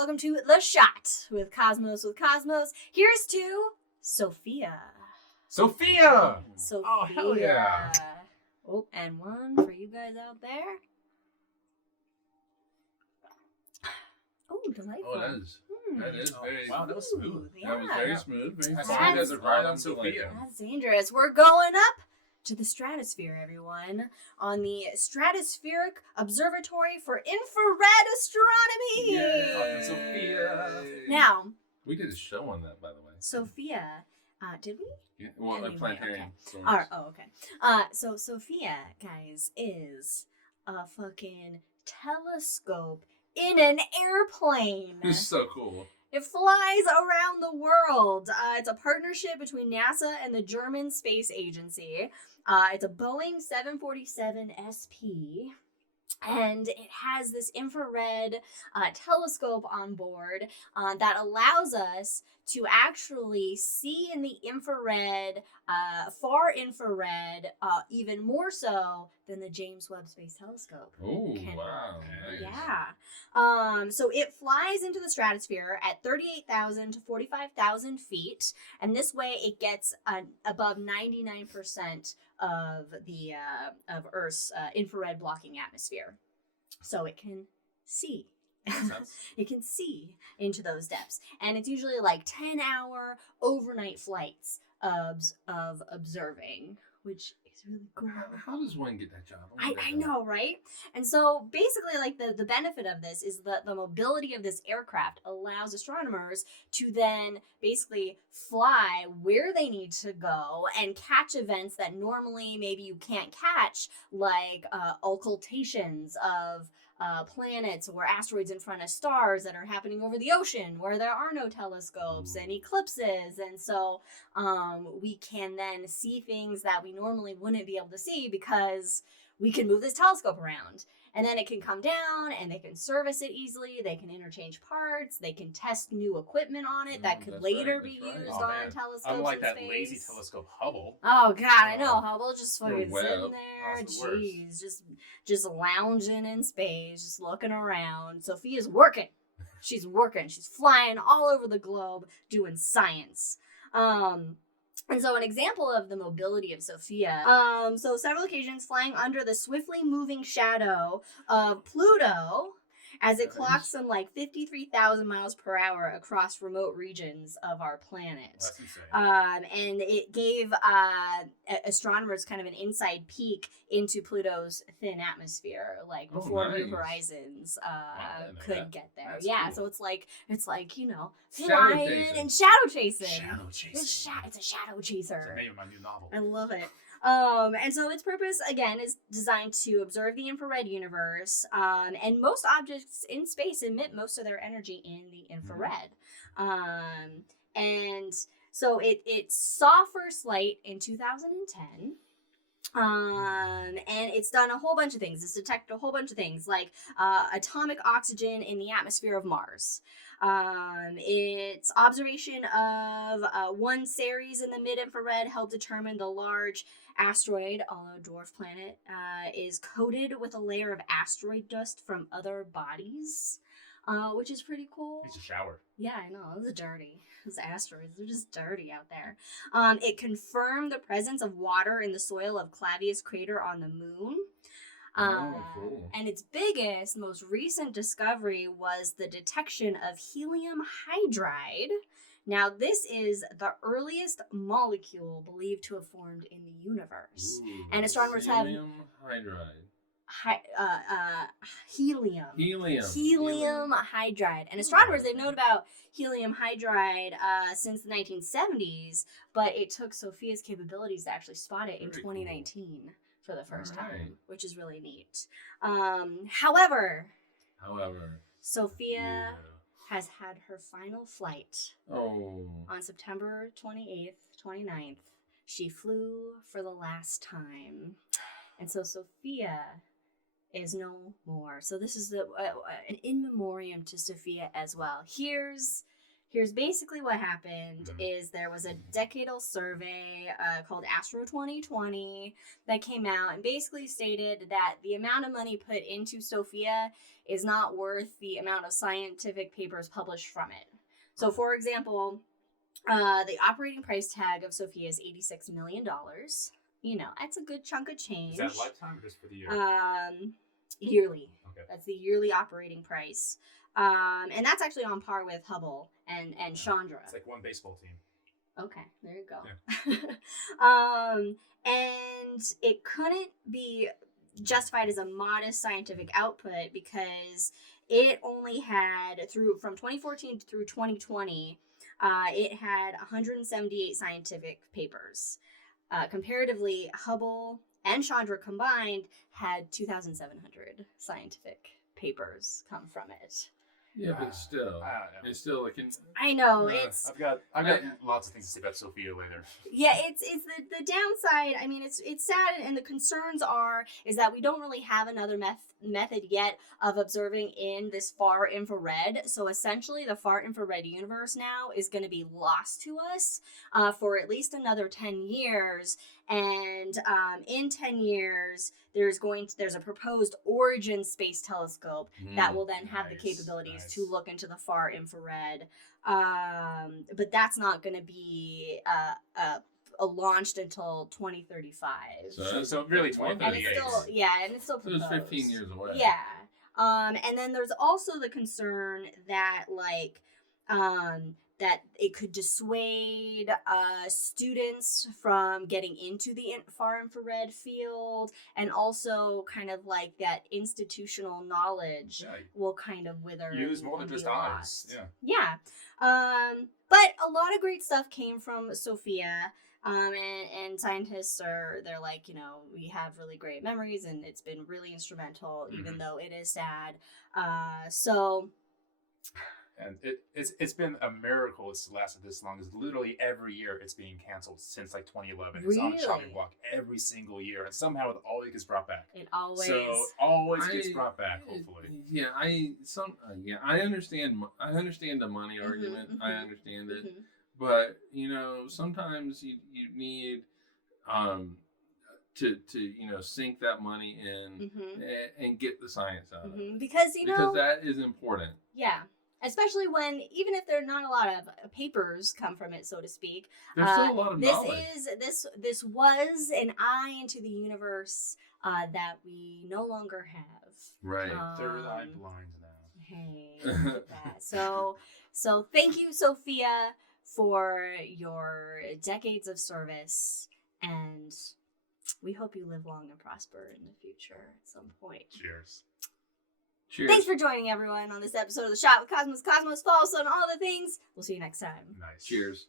welcome to The Shot with Cosmos. Here's to Sophia. Sophia! Sophia. Oh, hell yeah. Oh, and one for you guys out there. Oh, delightful. Oh, that is very... Wow, that was smooth. Yeah. That was very smooth. Very As smooth. smooth as a ride on Sophia. That's dangerous. We're going up to the stratosphere, everyone, on the Stratospheric Observatory for Infrared Astronomy. Yay. Sophia. Now, We did a show on that, by the way. Sophia, did we? Yeah, well, Anyway, like Planetarium. okay. So Okay. So Sophia, guys, is a fucking telescope in an airplane. It's so cool. It flies around the world. It's a partnership between NASA and the German Space Agency. It's a Boeing 747 SP. And it has this infrared telescope on board that allows us to actually see in the infrared, far infrared, even more so than the James Webb Space Telescope. Oh, Can wow. Nice. Yeah. So it flies into the stratosphere at 38,000 to 45,000 feet, and this way it gets above 99% of the of Earth's infrared blocking atmosphere, so it can see. It can see into those depths, and it's usually like 10-hour overnight flights of observing, which is really cool. How does one get that job? I know, right? And so basically, like, the benefit of this is that the mobility of this aircraft allows astronomers to then basically fly where they need to go and catch events that normally maybe you can't catch, like occultations of planets or asteroids in front of stars that are happening over the ocean where there are no telescopes, and eclipses. And so we can then see things that we normally wouldn't be able to see because we can move this telescope around. And then it can come down and they can service it easily. They can interchange parts. They can test new equipment on it that could later be used on telescopes. Unlike in that space. lazy telescope Hubble. Oh God, I know. Hubble just fucking Webb. sitting there. That's the worst. Jeez, just lounging in space, just looking around. Sophia's working. She's working. She's flying all over the globe doing science. And so an example of the mobility of Sophia, so several occasions flying under the swiftly moving shadow of Pluto as it clocks some like 53,000 miles per hour across remote regions of our planet. That's insane. And it gave astronomers kind of an inside peek into Pluto's thin atmosphere, like before New nice. Horizons Wow, could get there. That's Yeah, cool. so it's like Shadow flying chasing. and shadow chasing. Shadow chasing. It's a shadow It's chaser. the name of my new novel. I love it. And so its purpose, again, is designed to observe the infrared universe. And most objects in space emit most of their energy in the infrared. And so it saw first light in 2010. And it's done a whole bunch of things. It's detected a whole bunch of things, like atomic oxygen in the atmosphere of Mars. Its observation of one Ceres in the mid-infrared helped determine the large asteroid, although dwarf planet, is coated with a layer of asteroid dust from other bodies, which is pretty cool. It's a shower. Yeah, I know. Those are dirty. Those asteroids, they're just dirty out there. It confirmed the presence of water in the soil of Clavius crater on the moon. Cool. And its biggest, most recent discovery was the detection of helium hydride. Now, this is the earliest molecule believed to have formed in the universe. Ooh, And astronomers have helium hydride. Helium. Helium. Helium hydride. And astronomers, they've known about helium hydride since the 1970s, but it took Sophia's capabilities to actually spot it in Very 2019 for the first Alright. time, which is really neat. However, Sophia Yeah. has had her final flight Oh. on September 28th, 29th. She flew for the last time. And so Sophia is no more. So this is an in memoriam to Sophia as well. Here's here's basically what happened is there was a decadal survey called Astro 2020 that came out and basically stated that the amount of money put into SOFIA is not worth the amount of scientific papers published from it. So, for example, the operating price tag of SOFIA is $86 million. You know, that's a good chunk of change. Is that lifetime or just for the year? Yearly. Okay. That's the yearly operating price. And that's actually on par with Hubble and Chandra. It's like one baseball team. Okay, there you go. And it couldn't be justified as a modest scientific output because it only had from 2014 through 2020, it had 178 scientific papers. Comparatively, Hubble and Chandra combined had 2,700 scientific papers come from it. Yeah, but still, it's still like I know it's. I've got lots of things to say about SOFIA later. Yeah, it's the downside. I mean, it's sad, and the concerns is that we don't really have another method yet of observing in this far infrared. So essentially, the far infrared universe now is going to be lost to us for at least another 10 years. And in 10 years, there's a proposed Origin space telescope that will then have the capabilities to look into the far infrared. But that's not going to be launched until 2035. So really 2038. And it's still proposed. So it's 15 years away. Yeah. And then there's also the concern that that it could dissuade students from getting into the far infrared field, and also kind of like that institutional knowledge will kind of wither. Use more than just eyes. Yeah. But a lot of great stuff came from SOFIA. And scientists they're like, you know, we have really great memories and it's been really instrumental, even though it is sad. And it's been a miracle it's lasted this long. It's literally every year it's being canceled since like 2011. It's on the chopping block every single year, and somehow it always gets brought back. It always gets brought back. Hopefully, I understand. I understand the money argument. I understand it, but you know, sometimes you need to sink that money in and get the science out of it because that is important. Yeah. Especially when, even if there are not a lot of papers come from it, so to speak, there's still a lot of knowledge. This was an eye into the universe that we no longer have. Right. Third eye blind now. Hey, look at that. So thank you, SOFIA, for your decades of service, and we hope you live long and prosper in the future at some point. Cheers. Cheers. Thanks for joining everyone on this episode of The Shot with Cosmos. Follow us on all the things. We'll see you next time. Nice. Cheers.